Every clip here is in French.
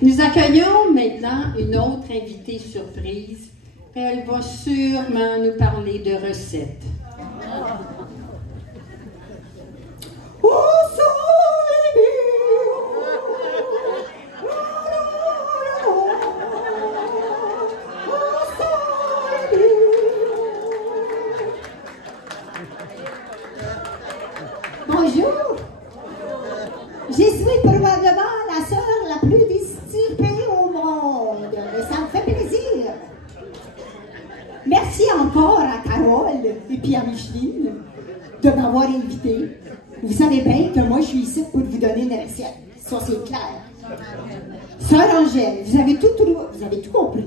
Nous accueillons maintenant une autre invitée surprise. Elle va sûrement nous parler de recettes. Bonjour. Je suis probablement la sœur la plus distipée au monde, mais ça me fait plaisir. Merci encore à Carole et puis à Micheline de m'avoir invitée. Vous savez bien que moi, je suis ici pour vous donner une recette. Ça, c'est clair. Sœur Angèle, vous avez tout compris.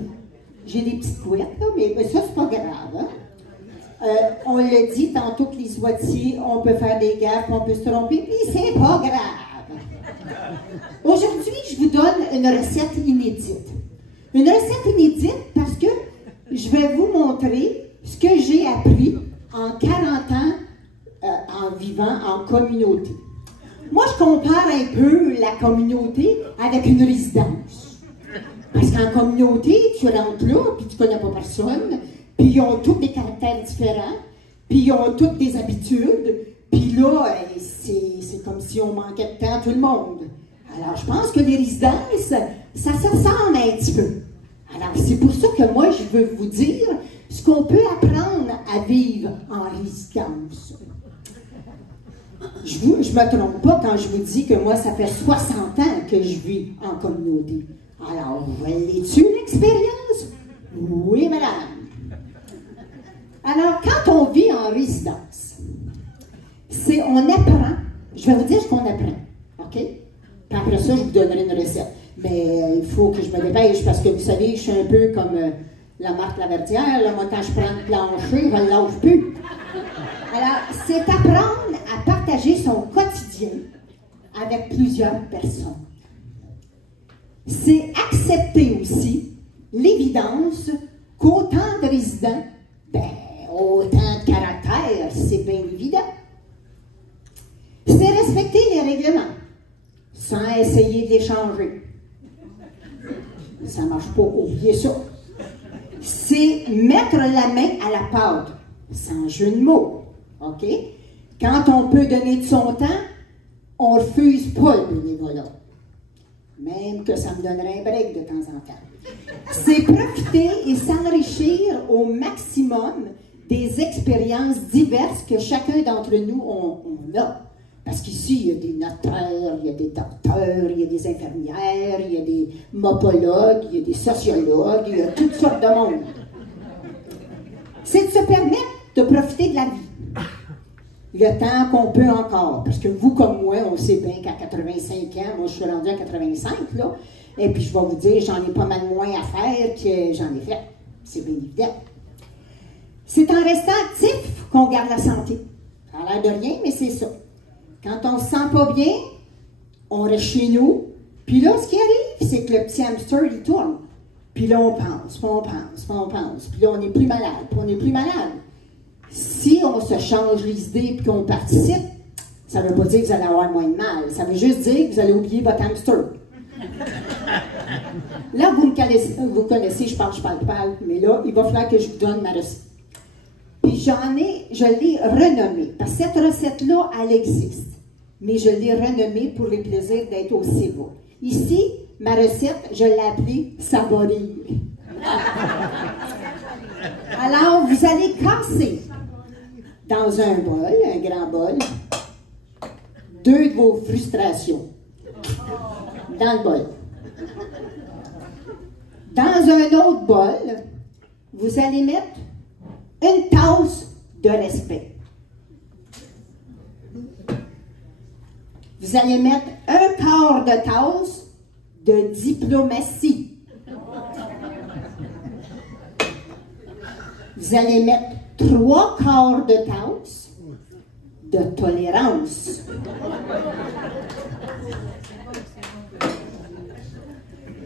J'ai des petites couettes, là, mais ça, c'est pas grave. Hein? On l'a dit tantôt que les soitiers, on peut faire des gaffes, on peut se tromper, puis c'est pas grave. Aujourd'hui, je vous donne une recette inédite. Une recette inédite parce que je vais vous montrer ce que j'ai appris en 40 ans en vivant en communauté. Moi, je compare un peu la communauté avec une résidence. Parce qu'en communauté, tu rentres là, puis tu connais pas personne, puis ils ont tous des caractères différents, puis ils ont toutes des habitudes, puis là, c'est comme si on manquait de temps à tout le monde. Alors, je pense que les résidences, ça se ressemble un petit peu. Alors, c'est pour ça que moi, je veux vous dire ce qu'on peut apprendre à vivre en résidence. Je me trompe pas quand je vous dis que moi, ça fait 60 ans que je vis en communauté. Alors, voulez-tu une expérience? Oui, madame. Alors, quand on vit en résidence, on apprend, je vais vous dire ce qu'on apprend, OK? Puis après ça, je vous donnerai une recette. Mais il faut que je me dépêche parce que vous savez, je suis un peu comme la Marthe Laverdière. Là, moi, quand je prends le plancher, je ne le lâche plus. Alors, c'est apprendre à partager son quotidien avec plusieurs personnes. C'est accepter aussi l'évidence qu'autant de résidents, autant de caractères, c'est bien évident. C'est respecter les règlements, sans essayer de les changer. Ça ne marche pas, oubliez ça. C'est mettre la main à la pâte, sans jeu de mots, OK? Quand on peut donner de son temps, on ne refuse pas le bénévolat. Même que ça me donnerait un break de temps en temps. C'est profiter et s'enrichir au maximum des expériences diverses que chacun d'entre nous on a. Parce qu'ici, il y a des notaires, il y a des docteurs, il y a des infirmières, il y a des mopologues, il y a des sociologues, il y a toutes sortes de monde. C'est de se permettre de profiter de la vie. Le temps qu'on peut encore. Parce que vous, comme moi, on sait bien qu'à 85 ans, moi je suis rendue à 85, là, et puis je vais vous dire, j'en ai pas mal moins à faire que j'en ai fait. C'est bien évident. C'est en restant actif qu'on garde la santé. Ça a l'air de rien, mais c'est ça. Quand on se sent pas bien, on reste chez nous. Puis là, ce qui arrive, c'est que le petit hamster, il tourne. Puis là, on pense, puis on pense, puis on pense. Puis là, on n'est plus malade, puis on n'est plus malade. Si on se change les idées et qu'on participe, ça ne veut pas dire que vous allez avoir moins de mal. Ça veut juste dire que vous allez oublier votre hamster. Là, vous connaissez, je parle, mais là, il va falloir que je vous donne ma recette. Puis je l'ai renommée, parce que cette recette-là, elle existe. Mais je l'ai renommée pour le plaisir d'être au Céva. Ici, ma recette, je l'ai appelée « Savorir ». Alors, vous allez casser dans un bol, un grand bol, 2 de vos frustrations dans le bol. Dans un autre bol, vous allez mettre une tasse de respect. Vous allez mettre un quart de tasse de diplomatie. Vous allez mettre 3 quarts de tasse de tolérance.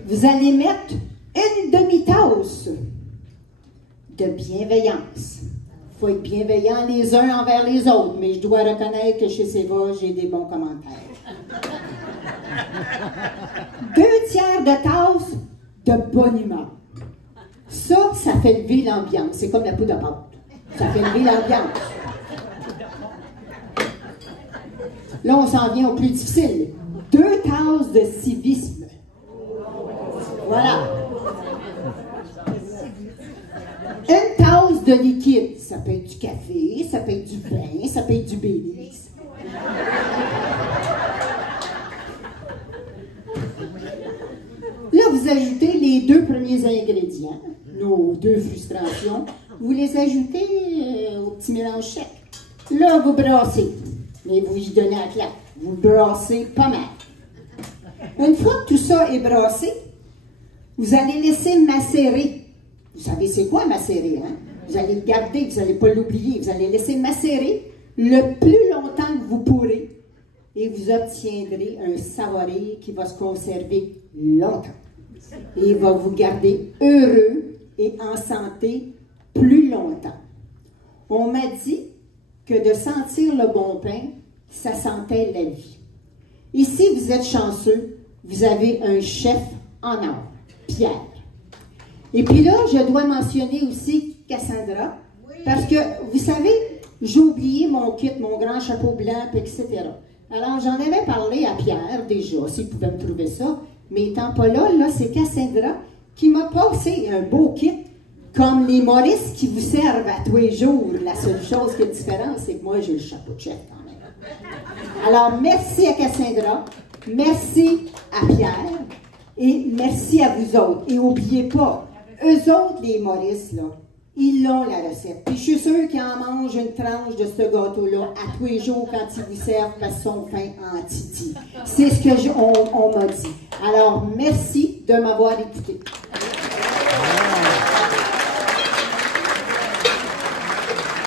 Vous allez mettre une demi-tasse de bienveillance. Il faut être bienveillant les uns envers les autres, mais je dois reconnaître que chez Céva, j'ai des bons commentaires. 2/3 de tasse de bonne humeur. Ça fait lever l'ambiance. C'est comme la poudre à pâte. Ça fait lever l'ambiance. Là, on s'en vient au plus difficile. 2 tasses de civisme. Voilà. 1 tasse de liquide. Ça peut être du café, ça peut être du pain, ça peut être du Baileys. Là, vous ajoutez les 2 premiers ingrédients, nos 2 frustrations. Vous les ajoutez au petit mélange sec. Là, vous brassez. Mais vous y donnez la claque. Vous brassez pas mal. Une fois que tout ça est brassé, vous allez laisser macérer. Vous savez c'est quoi macérer, hein? Vous allez le garder, vous n'allez pas l'oublier. Vous allez laisser macérer le plus longtemps que vous pourrez et vous obtiendrez un savory qui va se conserver longtemps. Et il va vous garder heureux et en santé plus longtemps. On m'a dit que de sentir le bon pain, ça sentait la vie. Ici, vous êtes chanceux, vous avez un chef en or, Pierre. Et puis là, je dois mentionner aussi Cassandra, parce que, vous savez, j'ai oublié mon kit, mon grand chapeau blanc, etc. Alors, j'en avais parlé à Pierre déjà, s'il pouvait me trouver ça, mais étant pas là, c'est Cassandra qui m'a passé un beau kit, comme les Maurice qui vous servent à tous les jours. La seule chose qui est différente, c'est que moi, j'ai le chapeau de chef quand même. Alors, merci à Cassandra, merci à Pierre, et merci à vous autres. Et n'oubliez pas, eux autres, les Maurice, là, ils ont la recette. Puis je suis sûre qu'ils en mangent une tranche de ce gâteau-là à tous les jours quand ils vous servent parce qu'ils sont fins en titi. C'est ce qu'on m'a dit. Alors, merci de m'avoir écouté.